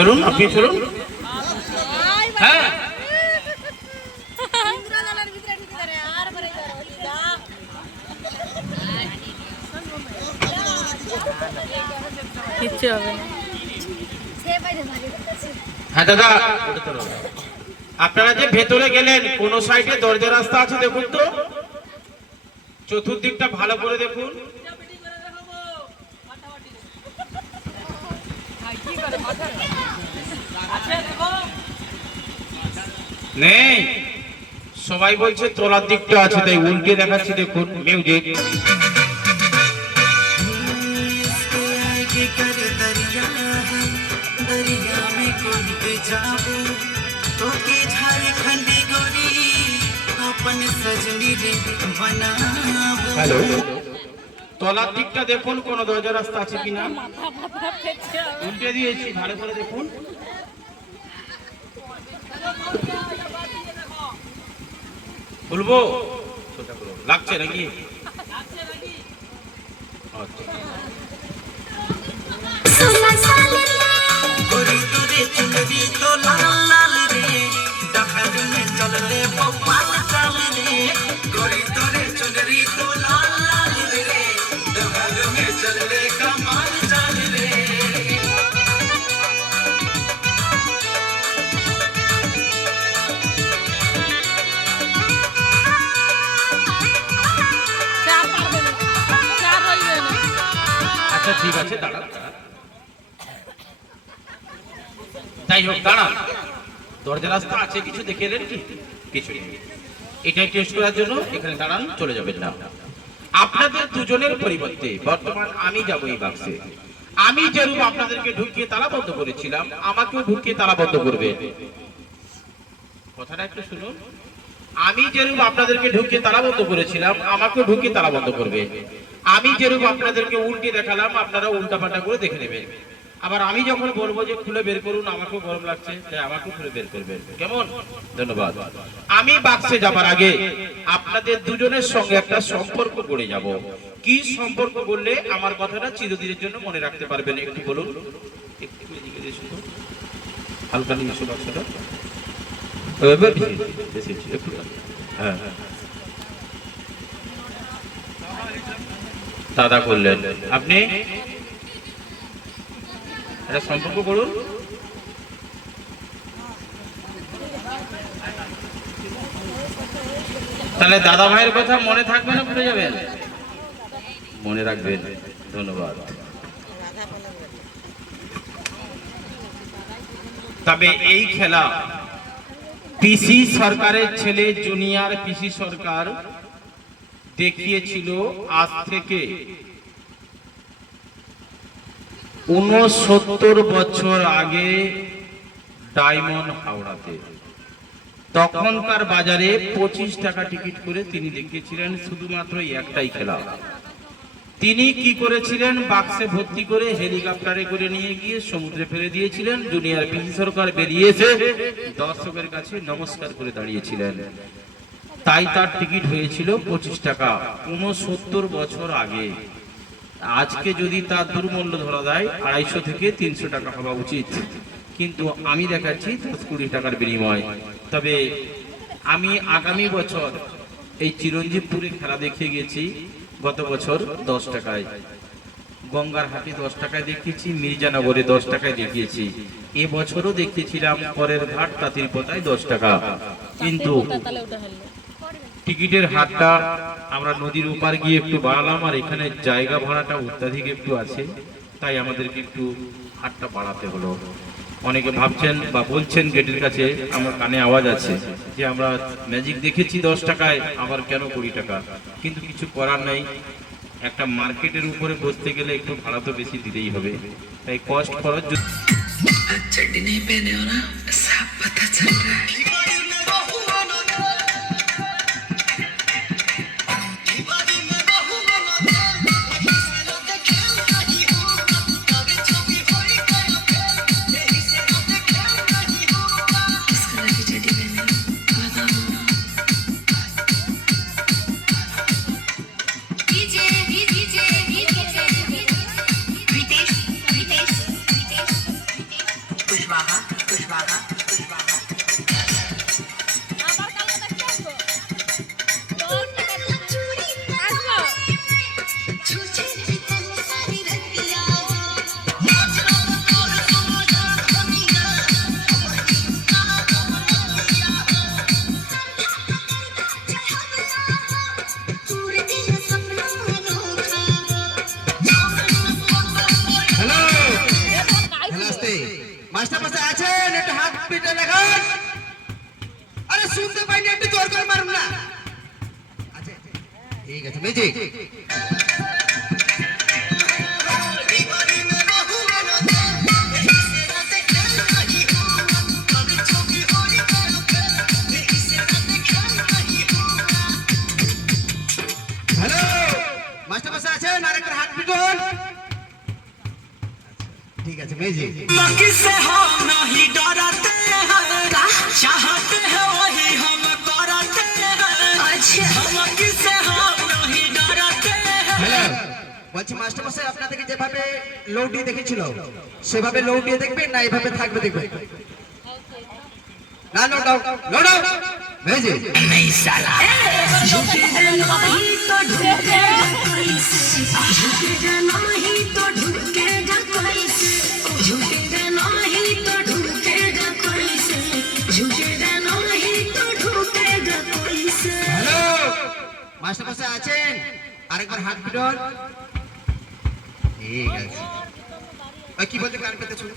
চলুন, আপনি চলুন। হ্যাঁ কিচ্ছু হবে না। হ্যাঁ দাদা, আপনারা যে ভেতরে গেলেন কোন সাইডে দরজা রাস্তা আছে দেখুন তো, চতুর্দিকটা ভালো করে দেখুন। নেই, সবাই বলছে তলার দিকটা আছে, তাই উল্টে দেখাচ্ছি দেখুন। মিউজিক। হ্যালো, তলার দিকটা দেখুন কোন দরজা রাস্তা আছে কিনা। উল্টে দিয়েছি, ভালো করে দেখুন। বলবো লাগছে নাকি? আচ্ছা ঠিক আছে, দাঁড়ান। যাই হোক, দাঁড়ান। দরজা রাস্তা আছে কিছু দেখে এলেন কি? কিছু নেই। এটাই টেস্ট করার জন্য এখানে দাঁড়ান, চলে যাবেন না। আপনাদের দুজনের পরিবর্তে বর্তমান আমি যাব এই বাক্সে। আমি যেরূপ আপনাদেরকে ঢুকিয়ে তালাবদ্ধ করেছিলাম, আমাকেও ঢুকিয়ে তালাবদ্ধ করবে। কথাটা একটু শুনুন। আমি যেরূপ আপনাদেরকে ঢুকিয়ে তালাবদ্ধ করেছিলাম, আমাকেও ঢুকিয়ে তালাবদ্ধ করবে। আমি যেরূপ আপনাদেরকে উল্টে দেখালাম, আপনারা উল্টাপাল্টা করে দেখে নেবেন। আবার আমি যখন বলবো যে খুলে বের করুন, আমাকেও গরম লাগছে, তাই আমাকেও খুলে বের করবেন। কেমন? ধন্যবাদ। আমি বাক্সে যাবার আগে আপনাদের দুজনের সঙ্গে একটা সম্পর্ক করে যাব। কি সম্পর্ক করলে আমার কথাটা চিরদিনের জন্য মনে রাখতে পারবেন একটু বলুন। একটু এদিকে দেখুন তো, হালকা নিয়ে এসো বাক্সটা। হ্যাঁ, দাদা করলেন আপনি, একটা সম্পর্ক করুন। তাহলে দাদা ভাইয়ের কথা মনে থাকবে না ভুলে যাবেন? মনে রাখবেন। ধন্যবাদ। তবে এই খেলা পিসি সরকারের ছেলে জুনিয়র পিসি সরকার দেখিয়েছিল আজ থেকে 69 বছর আগে ডায়মন্ড হাওড়াতে। তখনকার বাজারে 25 টাকা টিকিট করে তিনি দেখিয়েছিলেন শুধুমাত্র একটাই খেলা। তিনি কি করেছিলেন? বাক্সে ভর্তি করে হেলিকপ্টারে করে নিয়ে গিয়ে সমুদ্রে ফেলে দিয়েছিলেন। জুনিয়র পিসি সরকার বেরিয়ে এসে দর্শকের কাছে নমস্কার করে দাঁড়িয়েছিলেন। তাই তার টিকিট হয়েছিল 25 টাকা 69 বছর আগে। আজকে যদি তার দুর্মূল্য ধরা দেয় 250 থেকে 300 টাকা হওয়া উচিত, কিন্তু আমি দেখাচ্ছি 10-20 টাকার বিনিময়। তবে আমি আগামী বছর এই চিরঞ্জীবপুরে খেলা দেখে গেছি। গত বছর 10 টাকায়, গঙ্গার হাটে 10 টাকায় দেখিয়েছি, মির্জানগরে 10 টাকায় দেখিয়েছি। এবছরও দেখিয়েছিলাম পরের ঘাট তাঁতিরপোতায় 10 টাকা। কিন্তু টিকিটের হাটটা আমরা নদীর ওপার গিয়ে একটু বাড়ালাম, আর এখানে জায়গা ভাড়াটা অত্যাধিক একটু আছে, তাই আমাদেরকে একটু হাটটা বাড়াতে হলো। অনেকে ভাবছেন বা বলছেন গেটের কাছে, আমার কানে আওয়াজ আছে যে আমরা ম্যাজিক দেখেছি 10 টাকায়, আবার কেন 20 টাকা? কিন্তু কিছু করার নাই, একটা মার্কেটের উপরে বসতে গেলে একটু ভাড়া তো বেশি দিতেই হবে, তাই কষ্ট খরচ। चड्डी नहीं पहने हो ना, सब पता चल रहा है। कुशवाहा कुशवाहा कुशवाहा আবার কালো দেখতে আসবো 10 টাকা আসবো হ্যালো এখন কাই নমস্তে মাস্টার মশাই আছেন একটু হাত পিটে দেখান আরে শুনতে পাইনি একটু জোর করে মারুন না আচ্ছা ঠিক আছে ম্যাজিক হ্যালো মাস্টার মশাই আছেন আর একটু হাত পিটুন ঠিক আছে ম্যাজিক किसे हम नहीं डरते हैं चाहते हैं वही हम करते हैं हम किसे हम नहीं डरते हैं হ্যালো বলছি মাস্টার মশাই আপনাদেরকে যেভাবে লৌটিয়ে দেখেছিল সেভাবে লৌটিয়ে দেখবেন না এইভাবে থাকবে দেখবেন না লৌটাও লৌটাও ম্যাজিক नहीं साला झुकेगा नहीं तो ढूंढेगा झुकेगा नहीं तो ढूंढेगा कैसे झुकेगा नहीं तो ढूंढेगा कैसे झुकेगा नहीं तो ढूंढेगा कैसे হ্যালো মাস্টার মশাই আছেন আরেকবার হাত পিটুন ঠিক আছে ওই কি বলতে কান পেতে শুনুন